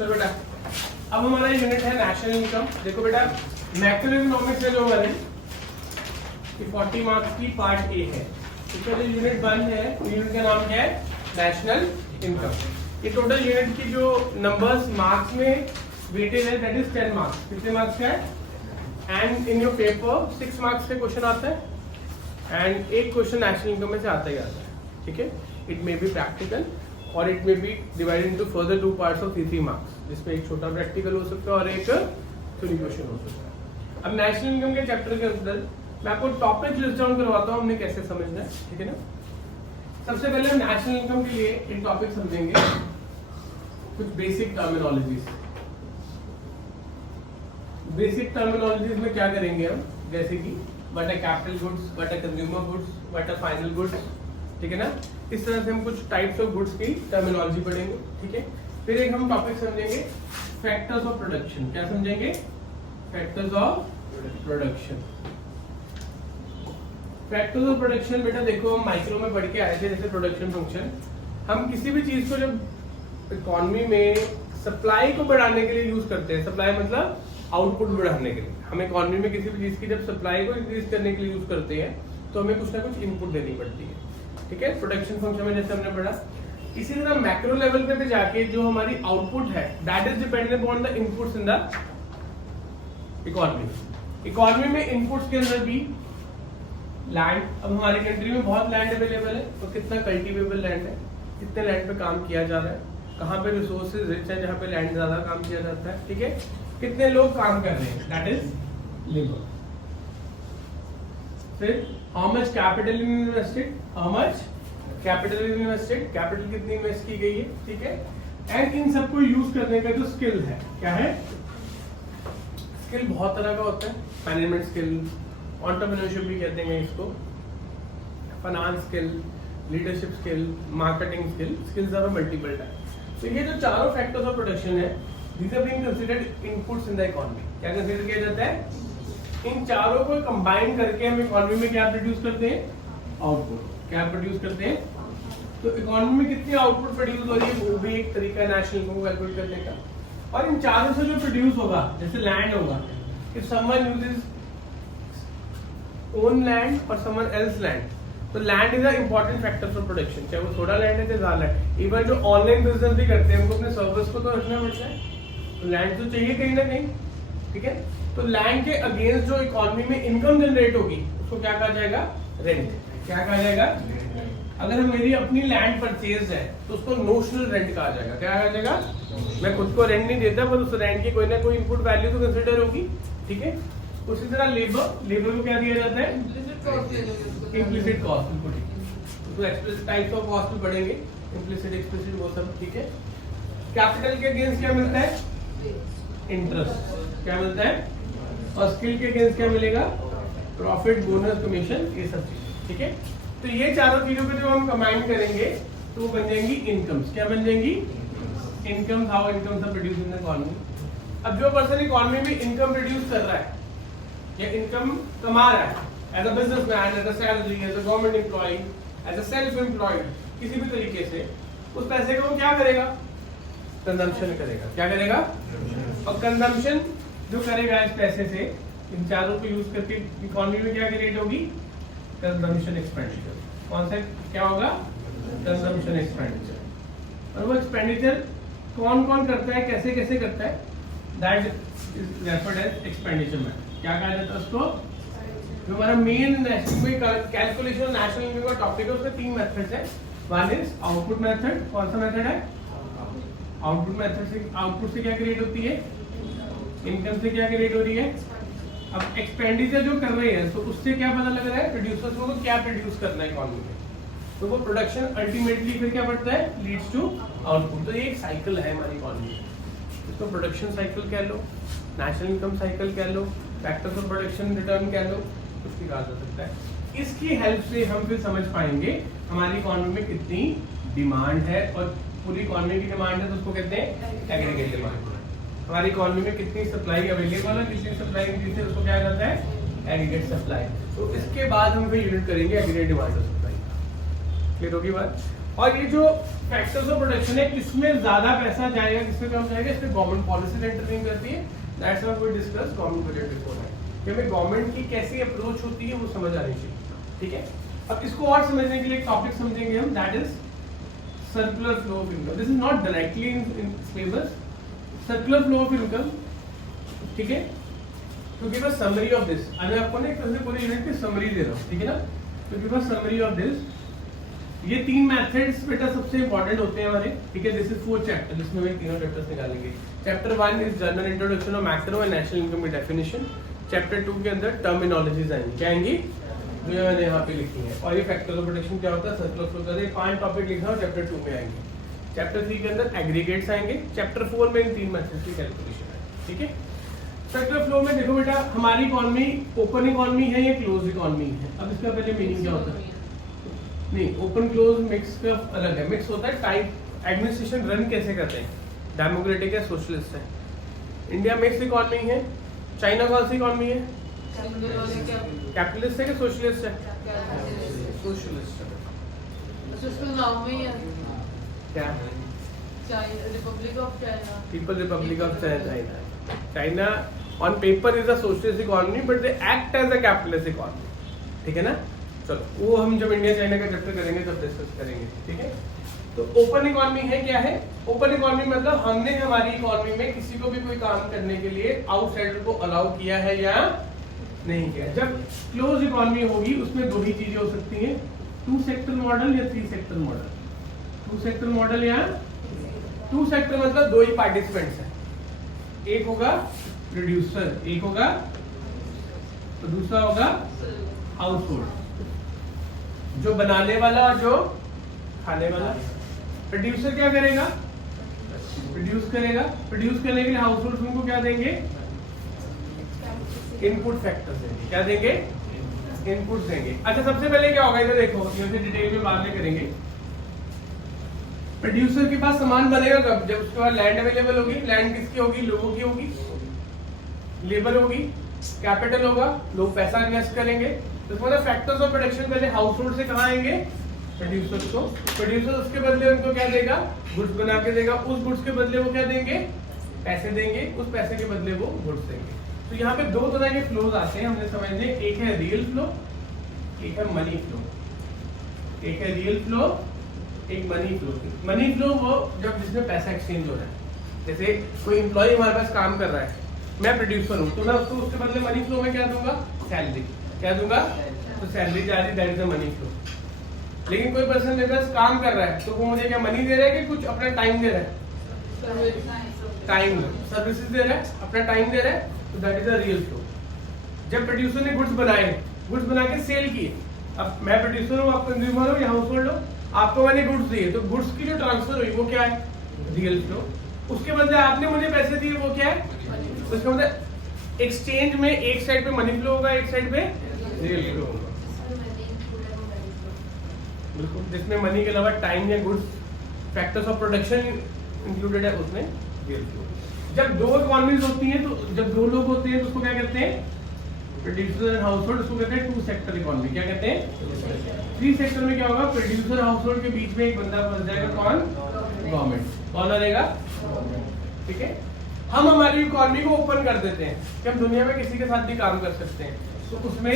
चलो बेटा, अब हमारा यूनिट है नेशनल इनकम। देखो बेटा, मैक्रो इकोनॉमिक्स है जो हमारे 40 मार्क्स की पार्ट ए है। इसका जो यूनिट 1 है, यूनिट का नाम क्या है? National income. ये टोटल यूनिट की जो नंबर्स मार्क्स में वेटेड है दैट इज 10 मार्क्स। कितने मार्क्स का है? And in your paper 6 marks के क्वेश्चन आते हैं एंड एक क्वेश्चन नेशनल इनकम में से आता ही आता है। ठीक है, इट मे बी प्रैक्टिकल और it may be divided into further 2 parts of 3 marks, जिसमें एक छोटा प्रैक्टिकल हो सकता है और एक थ्योरी क्वेश्चन हो सकता है। अब नेशनल इनकम के चैप्टर के अंदर मैं आपको टॉपिक लिस्ट डाउन करवाता हूँ, हमने कैसे समझना है। ठीक है ना, सबसे पहले हम नेशनल इनकम के लिए एक टॉपिक समझेंगे, कुछ बेसिक टर्मिनोलॉजीज। बेसिक टर्मिनोलॉजीज में क्या करेंगे हम, जैसे कि what are capital goods, what are consumer goods, what are final goods. ठीक है ना, इस तरह से हम कुछ टाइप्स ऑफ गुड्स की टर्मिनोलॉजी पढ़ेंगे। ठीक है, फिर एक हम टॉपिक समझेंगे फैक्टर्स ऑफ प्रोडक्शन। क्या समझेंगे? Factors of production. Factors of production बेटा देखो, हम माइक्रो में पढ़ के आए थे, जैसे प्रोडक्शन फंक्शन। हम किसी भी चीज को जब इकोनॉमी में सप्लाई को बढ़ाने के लिए यूज करते हैं, सप्लाई मतलब आउटपुट बढ़ाने के लिए, हम इकोनॉमी में किसी भी चीज की जब सप्लाई को इंक्रीज करने के लिए यूज करते हैं तो हमें कुछ ना कुछ इनपुट देनी पड़ती है। ठीक है, प्रोडक्शन फंक्शन में जैसे हमने पढ़ा। इसी तरह मैक्रो लेवल पे जाके जो हमारी आउटपुट है that is dependent upon the inputs in the economy. Economy में इनपुट्स के अंदर भी लैंड, अब हमारे कंट्री में बहुत लैंड अवेलेबल है, तो कितना कल्टीवेबल लैंड है, कितने लैंड पे काम किया जा रहा है, कहाँ पे रिसोर्सेज रिच है, जहाँ पे लैंड ज्यादा काम किया जाता है। ठीक है, कितने लोग काम कर रहे हैं, दैट इज लेबर। फिर how much capital invested, how much capital invested, capital कितनी इन्वेस्ट की गई है। ठीक है, एंड इन सबको यूज करने का जो स्किल है, क्या है? स्किल बहुत तरह का होता है, मैनेजमेंट स्किल, एंटरप्रेन्योरशिप भी कहते हैं इसको, finance skill, leadership skill, marketing skill. Skills are multiple type. तो ये जो चारों फैक्टर्स ऑफ प्रोडक्शन है, these are being considered inputs in the economy। क्या कंसीडर किया जाता है? इन चारों को कंबाइन करके हम इकोनॉमी में क्या प्रोड्यूस करते हैं? आउटपुट। क्या प्रोड्यूस करते हैं? तो इकोनॉमी में कितनी आउटपुट प्रोड्यूस हो रही है, वो भी एक तरीका नेशनल इनकम को कैलकुलेट करने का। और इन चारों से जो प्रोड्यूस होगा, जैसे लैंड होगा, if someone uses own land और समवन एल्स लैंड, तो land is a important factor for production. चाहे वो थोड़ा लैंड है चाहे ज्यादा लैंड। इवन जो ऑनलाइन बिजनेस भी करते हैं, उनको अपने सर्विस को तो रखना पड़ता है, तो लैंड तो चाहिए कहीं ना कहीं। ठीक है, तो लैंड के अगेंस्ट जो इकोनॉमी में इनकम जनरेट होगी उसको क्या कहा जाएगा? रेंट। क्या कहा जाएगा? अगर मेरी अपनी लैंड परचेज है तो उसको नोशनल रेंट कहा जाएगा। क्या कहा जाएगा? मैं खुद को रेंट नहीं देता, पर उस रेंट की कोई ना कोई इनपुट वैल्यू तो कंसिडर होगी। ठीक है, उसी तरह लेबर को क्या दिया जाता है? Implicit cost. तो एक्सप्लिसिट टाइप्स ऑफ कॉस्ट भी बढ़ेंगे, इम्प्लिसिट, एक्सप्लिसिट, वो सब। ठीक है, कैपिटल के अगेंस्ट क्या मिलता है? इंटरेस्ट। क्या मिलता है? और स्किल के अगेंस्ट क्या मिलेगा? प्रॉफिट, बोनस, कमीशन, ये सब चीजें। ठीक है, तो ये चारों चीजों को जब हम कंबाइन करेंगे तो वो बन जाएंगी इनकम्स। क्या बन जाएंगी? Incomes. How incomes are produced in the economy. अब जो पर्सन इकोनॉमी में इनकम प्रोड्यूस कर रहा है या इनकम कमा रहा है, as a businessman, as a salary, as a government employ, as a self employed, किसी भी तरीके से, उस पैसे को क्या करेगा? कंजम्पशन करेगा। क्या करेगा? और कंजम्पशन जो करेगा इस पैसे से, इन चारों को यूज करके इकोनॉमी में क्या क्रिएट होगी? Consumption expenditure. कौन सा क्या होगा? Consumption expenditure. और वो एक्सपेंडिचर कौन कौन करता है, कैसे कैसे करता है, that is referred as expenditure method. क्या कहा जाता है उसको? जो हमारा मेन कैलकुलेशन नेशनल इनकम का टॉपिक है, उसमें 3 मेथड्स है। One is output method. कौन सा मेथड है? आउटपुट मेथड से, आउटपुट से क्या क्रिएट होती है? इनकम से क्या क्रिएट हो रही है? अब एक्सपेंडिचर जो कर रहे हैं तो उससे क्या पता लग रहा है? प्रोड्यूसर्स को क्या प्रोड्यूस करना है इकोनॉमी में, तो वो प्रोडक्शन अल्टीमेटली फिर क्या बढ़ता है? Leads to output. तो ये एक साइकिल है हमारी इकोनॉमी में, इसको प्रोडक्शन साइकिल कह लो, नेशनल इनकम साइकिल कह लो, फैक्टर्स ऑफ प्रोडक्शन रिटर्न कह लो, कुछ भी कहा जा सकता है। इसकी हेल्प से हम फिर समझ पाएंगे हमारी इकोनॉमी में कितनी डिमांड है, और पूरी इकोनॉमी की डिमांड है तो उसको कहते हैं एग्रीगेट डिमांड। हमारी इकोनॉमी में कितनी सप्लाई अवेलेबल है, किसी सप्लाई जिससे उसको क्या कहता है? Aggregate supply. तो इसके बाद हम फिर यूनिट करेंगे एग्रीगेट डिमांड और सप्लाई। क्लियर होगी बात? और ये जो फैक्टर्स ऑफ प्रोडक्शन है, किसमें ज्यादा पैसा जाएगा, किसमें कम जाएगा, इसमें गवर्नमेंट पॉलिसी इंटरवीन करती है। That's why we discuss government budget before that, कि हमें गवर्नमेंट की कैसी अप्रोच होती है वो समझ आनी चाहिए, ठीक है। अब इसको और समझने के लिए एक टॉपिक समझेंगे हम, that is circular flow of income. This is not directly in syllabus, circular flow of income, ठीक है। तो give a summary of this. मैं आपको ना एक तरह से पूरी यूनिट की समरी दे रहा हूँ, ठीक है ना। तो give a summary of this. ये 3 मेथड्स बेटा सबसे इंपॉर्टेंट होते हैं हमारे, ठीक है। दिस इज 4 चैप्टर, जिसमें हम तीनों चैप्टर्स निकालेंगे। Chapter 1 is general introduction of macro and national income की डेफिनेशन। चैप्टर 2 के अंदर टर्मिनोलॉजीज आएंगी, क्या आएंगी, जो मैंने यहाँ पे लिखी है। और ये फैक्टर्स ऑफ प्रोडक्शन क्या होता है, सर्कुलर फ्लो का 5 टॉपिक लिखना और चैप्टर 2 में आएंगे। चैप्टर 3 के अंदर एग्रीगेट्स आएंगे। चैप्टर 4 में इन 3 मेथड्स की कैलकुलेशन है, ठीक है। सर्कुलर फ्लो में देखो बेटा, हमारी इकोनॉमी ओपन इकोनॉमी है या क्लोज इकोनॉमी है। अब इसका पहले मीनिंग क्या होता है, नहीं ओपन क्लोज मिक्स का अलग है। मिक्स होता है टाइप एडमिनिस्ट्रेशन रन कैसे करते हैं, डेमोक्रेटिक है, सोशलिस्ट है। इंडिया मिक्स इकोनॉमी है। चाइना कौन सी इकोनॉमी है, कैपिटलिस्ट है कि सोशलिस्ट है, सोशलिस्ट है। क्या republic of China, people republic of China. China on paper is a socialist economy but they act as a capitalist economy, ठीक है ना। चलो वो हम जब इंडिया चाइना का चैप्टर करेंगे तब डिस्कस करेंगे, ठीक है। तो ओपन इकोनॉमी है, क्या है ओपन इकोनॉमी, मतलब हमने हमारी इकोनॉमी में किसी को भी कोई काम करने के लिए आउटसाइडर को अलाउ किया है या नहीं किया। जब क्लोज इकोनॉमी होगी उसमें 2 ही चीजें हो सकती हैं, 2 सेक्टर मॉडल या 3 सेक्टर मॉडल। 2 सेक्टर मॉडल या 2 सेक्टर मतलब 2 ही पार्टिसिपेंट्स हैं, एक होगा प्रोड्यूसर, एक होगा तो दूसरा होगा हाउस होल्ड, जो बनाने वाला और जो खाने वाला। प्रोड्यूसर क्या करेगा, प्रोड्यूस करेगा। प्रोड्यूस करने के लिए हाउस होल्ड उनको क्या देंगे, इनपुट फैक्टर देंगे। क्या देंगे, इनपुट देंगे। अच्छा सबसे पहले क्या होगा, इधर देखो, इसे डिटेल में बाद में करेंगे। प्रोड्यूसर के पास सामान बनेगा कब, जब उसके पास लैंड अवेलेबल होगी। लैंड किसकी होगी, लोगों की होगी। लेबर होगी, कैपिटल होगा, लोग पैसा इन्वेस्ट करेंगे। तो मतलब फैक्टर्स ऑफ प्रोडक्शन पहले हाउस होल्ड से कहाँ आएंगे, प्रोड्यूसर को। प्रोड्यूसर उसके बदले उनको क्या देगा, गुड्स बना के देगा। उस गुड्स के बदले वो क्या देंगे, पैसे देंगे। उस पैसे के बदले वो गुड्स देंगे। तो यहाँ पे 2 तरह के फ्लोज आते हैं हमने समझने, एक है रियल फ्लो, एक है मनी फ्लो। एक है रियल फ्लो, एक मनी फ्लो। मनी फ्लो वो जब जिसमें पैसा एक्सचेंज हो रहा है। जैसे कोई एम्प्लॉय हमारे पास काम कर रहा है, मैं प्रोड्यूसर हूँ, तो मैं उसको उसके बदले मनी फ्लो में क्या दूंगा, सैलरी। क्या दूंगा, तो सैलरी जा रही, that is the money flow. लेकिन कोई पर्सन मेरे पास काम कर रहा है, तो वो मुझे क्या मनी दे रहा है कि कुछ अपना टाइम दे रहा है, टाइम सर्विसेज दे रहा है, अपना टाइम दे रहा है, तो that is the real flow. जब प्रोड्यूसर ने गुड्स बनाए, गुड्स बना के सेल किए, अब मैं प्रोड्यूसर हूँ, आप कंज्यूमर हो या हाउस होल्ड हो, आपको मैंने गुड्स दिए, तो गुड्स की जो ट्रांसफर हुई वो क्या है, रियल फ्लो। उसके बदले आपने मुझे पैसे दिए, वो क्या है, उसका मतलब एक्सचेंज में एक साइड पे मनी फ्लो होगा, एक साइड पे रियल फ्लो होगा। बिल्कुल, जिसमें मनी के अलावा टाइम या goods factors of production included है, उसमें रियल फ्लो। जब 2 इकोनॉमीज होती हैं, तो जब 2 लोग होते हैं तो उसको क्या कहते हैं, प्रोड्यूसर एंड हाउस होल्ड। उसको कहते हैं 2 सेक्टर इकोनॉमी। क्या कहते हैं, 3 सेक्टर में क्या होगा, प्रोड्यूसर हाउस होल्ड के बीच में एक बंदा फंस जाएगा, कौन, गवर्नमेंट। कौन रहेगा, ठीक है। हम हमारी इकोनॉमी को ओपन कर देते हैं कि हम दुनिया में किसी के साथ भी काम कर सकते हैं। तो उसमें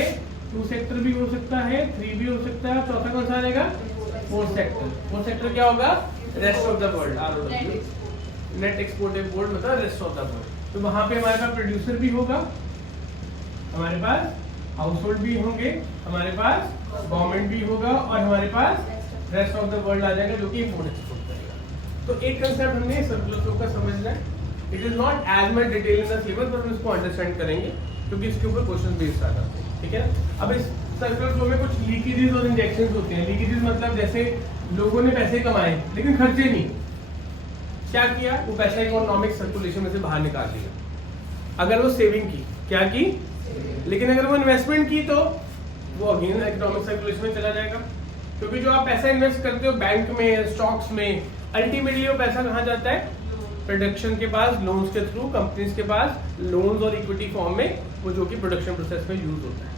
2 सेक्टर भी हो सकता है, 3 भी हो सकता है, चौथा कौन सा रहेगा, 4 सेक्टर। 4 सेक्टर क्या होगा, rest of the world, net export import मतलब रेस्ट ऑफ द वर्ल्ड। तो वहां पे हमारे पास प्रोड्यूसर भी होगा, हमारे पास हाउस होल्ड भी होंगे, हमारे पास गवर्नमेंट भी होगा, और हमारे पास रेस्ट ऑफ द वर्ल्ड आ जाएगा, जो कि इम्पोर्ट एक्सपोर्ट करेगा। तो एक कंसेप्ट हमने सर्कुलर फ्लो का समझना है। It is not as much detail in the syllabus, but हम इसको अंडरस्टैंड करेंगे क्योंकि इसके ऊपर क्वेश्चन बेस्ड आ जाते हैं, ठीक है। अब इस सर्कुलर फ्लो में कुछ लीकेजेस और इंजेक्शंस होते हैं। लीकेजेस मतलब जैसे लोगों ने पैसे कमाए लेकिन खर्चे नहीं, क्या किया, वो पैसा इकोनॉमिक सर्कुलेशन में से बाहर निकाल दिया। अगर वो सेविंग की, क्या की, लेकिन अगर वो इन्वेस्टमेंट की तो वो अगेन इकोनॉमिक सर्कुलेशन में चला जाएगा। क्योंकि जो आप पैसा इन्वेस्ट करते हो बैंक में, स्टॉक्स में, अल्टीमेटली वो पैसा कहाँ जाता है, प्रोडक्शन के पास, लोन्स के थ्रू कंपनीज के पास, लोन्स और इक्विटी फॉर्म में, वो जो कि प्रोडक्शन प्रोसेस में यूज होता है।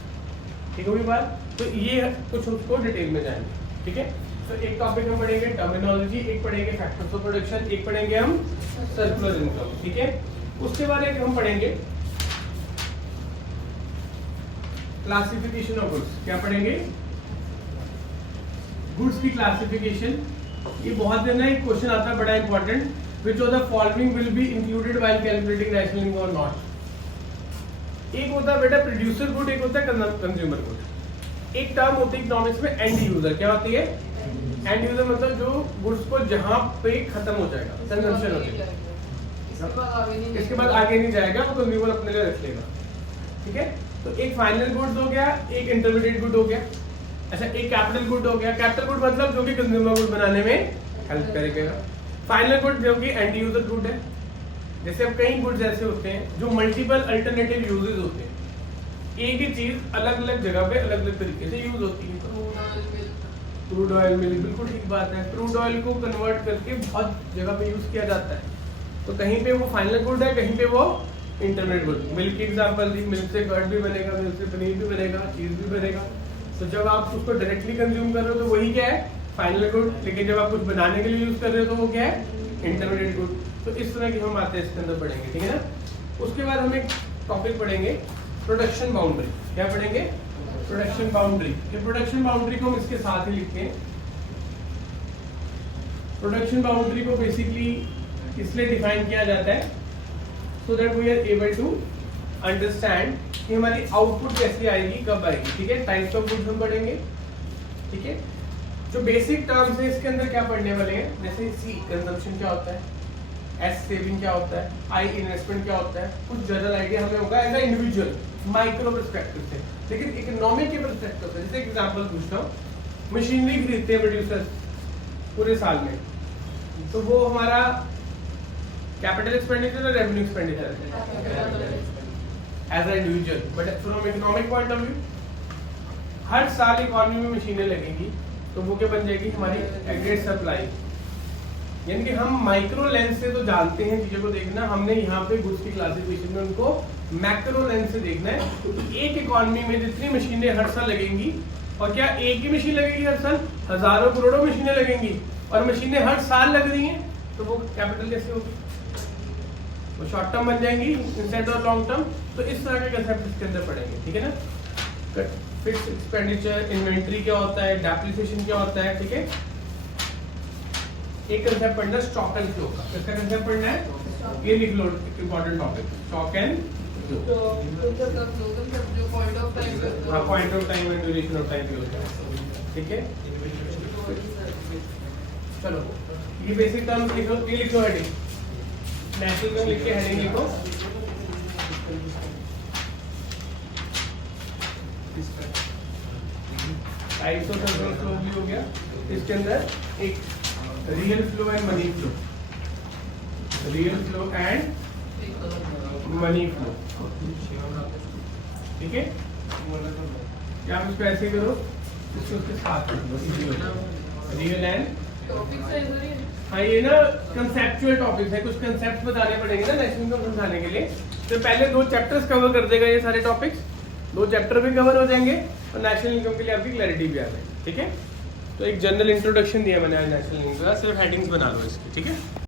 ठीक होगी बात। तो ये कुछ उसको डिटेल में जाएंगे, ठीक है। तो एक टॉपिक हम पढ़ेंगे टर्मिनोलॉजी, एक पढ़ेंगे फैक्टर्स ऑफ प्रोडक्शन, एक पढ़ेंगे हम सर्कुलर इनकम, ठीक है। उसके बाद एक हम पढ़ेंगे क्लासिफिकेशन ऑफ गुड्स। क्या पढ़ेंगे? गुड्स की क्लासिफिकेशन। ये बहुत दिन एक क्वेश्चन आता है बड़ा important, which of the following will be included while calculating national income और नॉट। एक होता है बेटा प्रोड्यूसर गुड, एक होता है कंज्यूमर गुड। एक टर्म होती है इकोनॉमिक्स में एंड यूजर। क्या होती है एंड यूजर? मतलब जो गुड्स को जहां पे खत्म हो जाएगा, कंजम्पशन हो जाएगा, इसके बाद आगे नहीं जाएगा, वो कंज्यूमर अपने लिए रख लेगा, ठीक है। तो एक फाइनल गुड्स हो गया, एक इंटरमीडिएट गुड हो गया, अच्छा एक कैपिटल गुड हो गया। कैपिटल गुड मतलब जो कि कंज्यूमर गुड बनाने में हेल्प करेगा। फाइनल गुड जो कि एंड यूजर गुड है। जैसे अब कई गुड्स ऐसे होते हैं जो मल्टीपल अल्टरनेटिव यूजेस होते हैं, एक ही चीज अलग अलग जगह पे अलग अलग तरीके से यूज होती है। क्रूड ऑयल मिल, बिल्कुल ठीक बात है। क्रूड ऑयल को कन्वर्ट करके बहुत जगह पे यूज किया जाता है, तो कहीं पे वो फाइनल गुड है, कहीं पे वो इंटरमीडिएट गुड। मिल्क की एग्जांपल दी, मिल्क से कर्ड भी बनेगा, मिल्क से पनीर भी बनेगा, चीज भी बनेगा। तो जब आप उसको डायरेक्टली कंज्यूम कर रहे हो तो वही क्या है फाइनल गुड, लेकिन जब आप कुछ बनाने के लिए यूज कर रहे हो तो वो क्या है इंटरमीडिएट गुड। तो इस तरह की हम बातें इसके अंदर पढ़ेंगे, ठीक है ना। उसके बाद हम एक टॉपिक पढ़ेंगे प्रोडक्शन बाउंड्री। क्या पढ़ेंगे? Production boundary. ये प्रोडक्शन बाउंड्री को हम इसके साथ ही लिखते हैं। प्रोडक्शन बाउंड्री को बेसिकली इसलिए डिफाइन किया जाता है so that we are able to understand कि हमारी आउटपुट कैसी आएगी, कब आएगी, ठीक है। टाइप्स ऑफ गुड्स हम पढ़ेंगे, ठीक है। जो बेसिक टर्म्स है इसके अंदर क्या पढ़ने वाले हैं, जैसे सी कंजम्पशन क्या होता है, एस सेविंग क्या होता है, आई इन्वेस्टमेंट क्या होता है, कुछ जनरल आइडिया हमें होगा as a individual micro perspective से। लेकिन इकोनॉमिक के पर्सपेक्टिव से, जैसे एग्जांपल पूछता हूँ, मशीनरी खरीदते हैं प्रोड्यूसर्स पूरे साल में, तो वो हमारा कैपिटल एक्सपेंडिचर और revenue expenditure as a individual. But from economic point of view हर साल इकोनॉमी में मशीनें लगेंगी, तो वो क्या बन जाएगी हमारी एग्रीगेट सप्लाई। यानी कि हम माइक्रो लेंस से तो जानते हैं चीजों को देखना, हमने यहाँ पे गुड्स की क्लासिफिकेशन में उनको मैक्रो लेंस से देखना है। एक इकोनॉमी में जितनी मशीनें हर साल लगेंगी, और क्या एक ही मशीन लगेगी हर साल, हजारों करोड़ों मशीनें लगेंगी, और मशीनें हर साल लग रही हैं, तो वो कैपिटल कैसे होगी, वो शॉर्ट टर्म बन जाएंगी इंस्टेड ऑफ लॉन्ग टर्म। तो इस तरह के कंसेप्ट इसके अंदर पढ़ेंगे, ठीक है ना। फिक्स्ड एक्सपेंडिचर, इन्वेंट्री क्या होता है, डेप्रिसिएशन क्या होता है, ठीक है। एक कंसेप्ट पढ़ना है स्टॉक एंड फ्लो का। किसका कंसेप्ट पढ़ना है? ये लिख लो, important topic, stock and flow. हाँ, point of time and duration of time भी होता है, ठीक है। चलो ये बेसिक टर्म्स लिखो, ये लिखो हेडिंग, नेशनल इनकम लिख के हेडिंग लिखो। टाइप्स ऑफ सर्कुलर फ्लो भी हो गया। इसके अंदर एक real flow and money flow, real flow and money flow, ठीक है। क्या आप इसको ऐसे करो, इसको उसके साथ रियल एंड, हाँ ये ना कंसेप्चुअल टॉपिक्स है, कुछ कंसेप्ट बताने पड़ेंगे ना नेशनल इनकम समझाने के लिए। तो पहले 2 चैप्टर्स कवर कर देगा ये सारे टॉपिक्स, 2 चैप्टर भी कवर हो जाएंगे और नेशनल इनकम के लिए आपकी क्लैरिटी भी आ जाएगी, ठीक है। तो एक जनरल इंट्रोडक्शन दिया मैंने आज नेशनल इनकम का, सिर्फ हेडिंग्स बना लो इसकी, ठीक है।